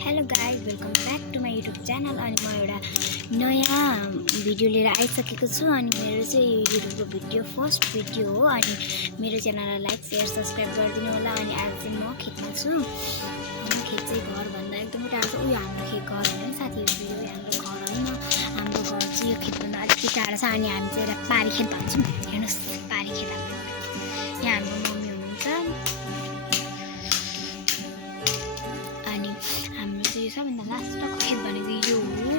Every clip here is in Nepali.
Hello guys, welcome back to my YouTube channel. अनि म एउटा नयाँ भिडियो लिएर आइसकेको छु। अनि मेरो चाहिँ यो युट्युबको भिडियो फर्स्ट भिडियो हो। अनि मेरो च्यानललाई लाइक शेयर सब्सक्राइब गरिदिनु होला। अनि आज चाहिँ म खेतमा छु। हाम्रो खेत चाहिँ घरभन्दा एकदमै टाढो छ। उयो हाम्रो खेत घर होइन साथीहरू, यो हाम्रो घर होइन। हाम्रो घर चाहिँ यो खेतभन्दा अलिकति टाढो छ। अनि हामी चाहिँ एउटा पारी खेत भन्छौँ। हेर्नुहोस्, पारी खेत हाम्रो। यहाँ हाम्रो मम्मी हुनुहुन्छ। सबभन्दा लास्टको खेत भनेको यो हो।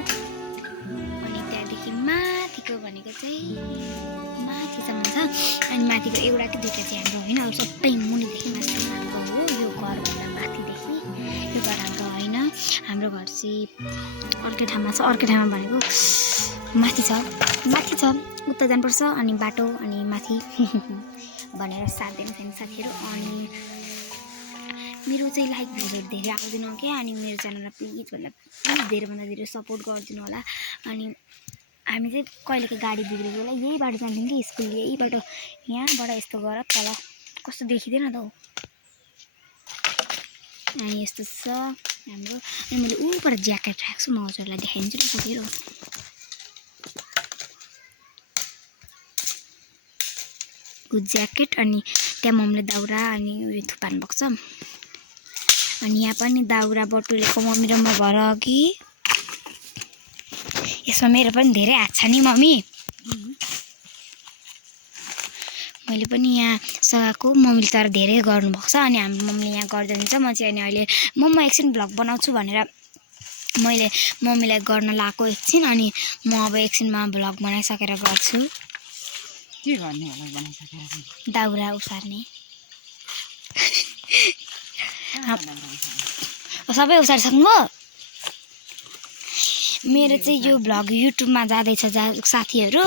अनि त्यहाँदेखि माथिको भनेको चाहिँ माथिसम्म छ। अनि माथिको एउटा कि दुईवटा चाहिँ हाम्रो होइन, अब सबै मुनिदेखि माथिसम्मको हो। यो घरभन्दा माथिदेखि यो घर हाम्रो होइन। हाम्रो घर चाहिँ अर्कै ठाउँमा छ। अर्कै ठाउँमा भनेको माथि छ, उता जानुपर्छ। अनि बाटो अनि माथि भनेर साथ दिनु छैन साथीहरू। अनि मेरो चाहिँ लाइक भ्युजहरू धेरै आउँदैन क्या। अनि मेरो च्यानललाई प्लिज धेरैभन्दा धेरै सपोर्ट गरिदिनु होला। अनि हामी चाहिँ कहिलेको गाडी बिग्रेको होला यही बाटो जान्थ्यौँ कि स्कुल, यही बाटो यहाँबाट यस्तो गर तल कस्तो देखिँदैन त हौ। अनि यस्तो छ हाम्रो। अनि मैले ऊपर ज्याकेट राख्छु, म हजुरलाई देखाइदिन्छु नि साथीहरू। ज्याकेट अनि त्यहाँ मम्मीले दाउरा अनि उयो थुपार्नु भएको छ। अनि यहाँ पनि दाउरा बटुलेको मम्मी र म भएर कि यसमा मेरो पनि धेरै हात छ नि मम्मी। मैले पनि यहाँ सघाएको, मम्मीले तर धेरै गर्नुभएको छ। अनि हाम्रो मम्मीले यहाँ गर्दै हुन्छ। म चाहिँ अनि अहिले म एकछिन भ्लग बनाउँछु भनेर मैले मम्मीलाई गर्न लाएको एकछिन। अनि म अब एकछिनमा भ्लग बनाइसकेर गर्छु। के गर्ने होला बनाइसकेर? दाउरा उसार्ने, सबै उसारिसक्नुभयो। मेरो चाहिँ यो भ्लग युट्युबमा जाँदैछ साथीहरू।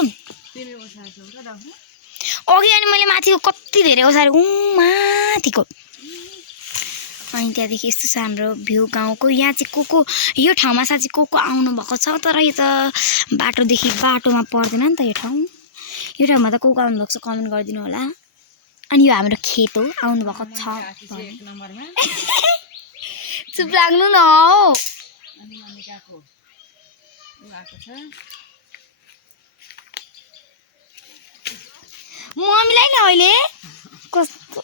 अघि अनि मैले माथिको कति धेरै उसारेँ, माथिको। अनि त्यहाँदेखि यस्तो छ हाम्रो भ्यू गाउँको। यहाँ चाहिँ को यो ठाउँमा साँच्चै को आउनु भएको छ, तर यो त बाटोमा पर्दैन नि त यो ठाउँ। यो ठाउँमा त को आउनुभएको छ कमेन्ट गरिदिनु होला। अनि यो हाम्रो खेत हो, आउनुभएको छ भने चुप लाग्नु न हौ। मम्मीलाई नि अहिले कस्तो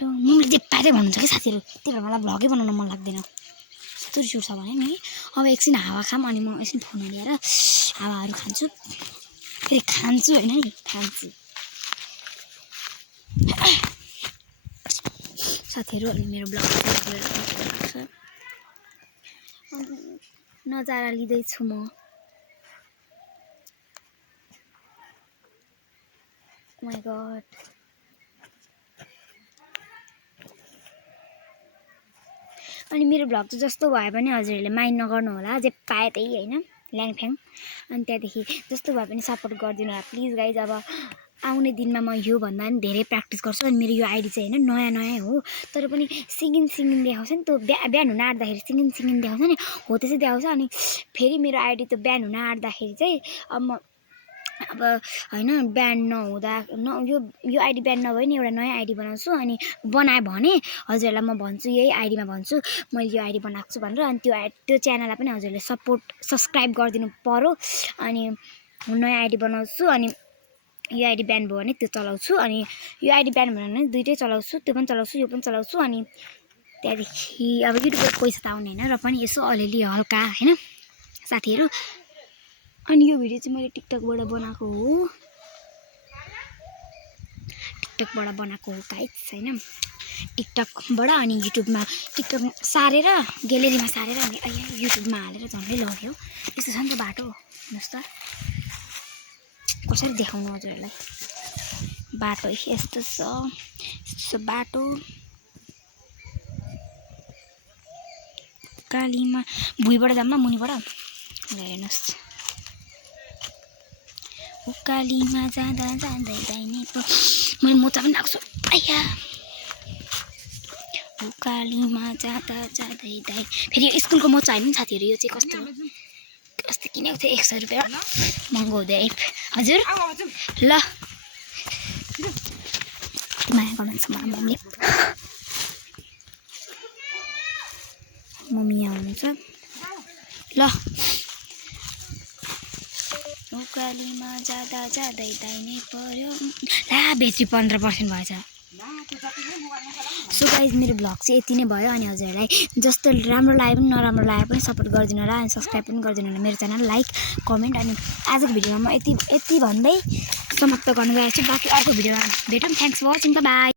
मम्मीले जे पाएरै भन्नुहुन्छ कि साथीहरू। त्यही भएर मलाई भ्लगै बनाउन मन लाग्दैन। यस्तो रिस उठ्छ भने नि। अब एकछिन हावा खाऊँ। अनि म एकछिन फोन लिएर हावाहरू खान्छु। फेरि खान्छु होइन नि, खान्छु साथीहरू। अनि मेरो ब्लग नजारा लिँदैछु म। माई गड, अनि मेरो भ्लग चाहिँ जस्तो भए पनि हजुरहरूले माइन्ड नगर्नु होला। जे पाए त्यही होइन, ल्याङफ्याङ। अनि त्यहाँदेखि जस्तो भए पनि सपोर्ट गरिदिनु होला प्लिज गाइज। अब आउने दिनमा म योभन्दा पनि धेरै प्र्याक्टिस गर्छु। अनि मेरो यो आइडी चाहिँ होइन नयाँ हो, तर पनि सिङ्गिङ देखाउँछ नि। त्यो बिहान हुन आँट्दाखेरि सिङ्गिङ देखाउँछ नि, हो त्यसै देखाउँछ। अनि फेरि मेरो आइडी त बिहान हुन आँट्दाखेरि चाहिँ अब होइन बिहान नहुँदा यो आइडी बिहान नभए नि एउटा नयाँ आइडी बनाउँछु। अनि बनाएँ भने हजुरहरूलाई म भन्छु, यही आइडीमा भन्छु मैले यो आइडी बनाएको छु भनेर। अनि त्यो च्यानललाई पनि हजुरहरूले सब्सक्राइब गरिदिनु पर्यो। अनि नयाँ आइडी बनाउँछु। अनि यो आइडी बिहान भयो भने त्यो चलाउँछु। अनि यो आइडी बिहान भयो भने दुइटै चलाउँछु, त्यो पनि चलाउँछु यो पनि चलाउँछु। अनि त्यहाँदेखि अब युट्युबको पैसा त आउने होइन, र पनि यसो अलिअलि हल्का होइन साथीहरू। अनि यो भिडियो चाहिँ मैले टिकटकबाट बनाएको हो, गाइस होइन, टिकटकबाट। अनि युट्युबमा टिकटक सारेर ग्यालेरीमा सारेर अनि युट्युबमा हालेर झन्डै लग्यो। यस्तो छ नि त बाटो। हेर्नुहोस् त कसरी देखाउनु हजुरहरूलाई। बाटो यस्तो छ बाटो। कालीमा भुइँबाट जाऊँ न मुनिबाट, हेर्नुहोस्। उकालीमा जाँदा जाँदै दाहिने मैले मोचा पनि राख्छु। उकालीमा जाँदा जाँदै दाइ। फेरि स्कुलको मोचा होइन साथीहरू, यो चाहिँ कस्तो अस्ति किनेको थिएँ 100 रुपियाँ, महँगो हुँदै हजुर। ल दिन्छ मलाई मम्मीले। मम्मी यहाँ हुनुहुन्छ ल। उकालीमा जाँदा जाँदै दाहिने पर्यो ला ब्याट्री 15% भएछ। सो गाइज मेरो भ्लग चाहिँ यति नै भयो। अनि हजुरहरूलाई जस्तो राम्रो लाग्यो पनि नराम्रो लाग्यो पनि सपोर्ट गरिदिनु होला। अनि सब्सक्राइब पनि गरिदिनु होला मेरो च्यानल, लाइक कमेन्ट। अनि आजको भिडियोमा म यति भन्दै समाप्त गर्न गएको छु। बाँकी अर्को भिडियोमा भेटौँ। Thanks for watching, by.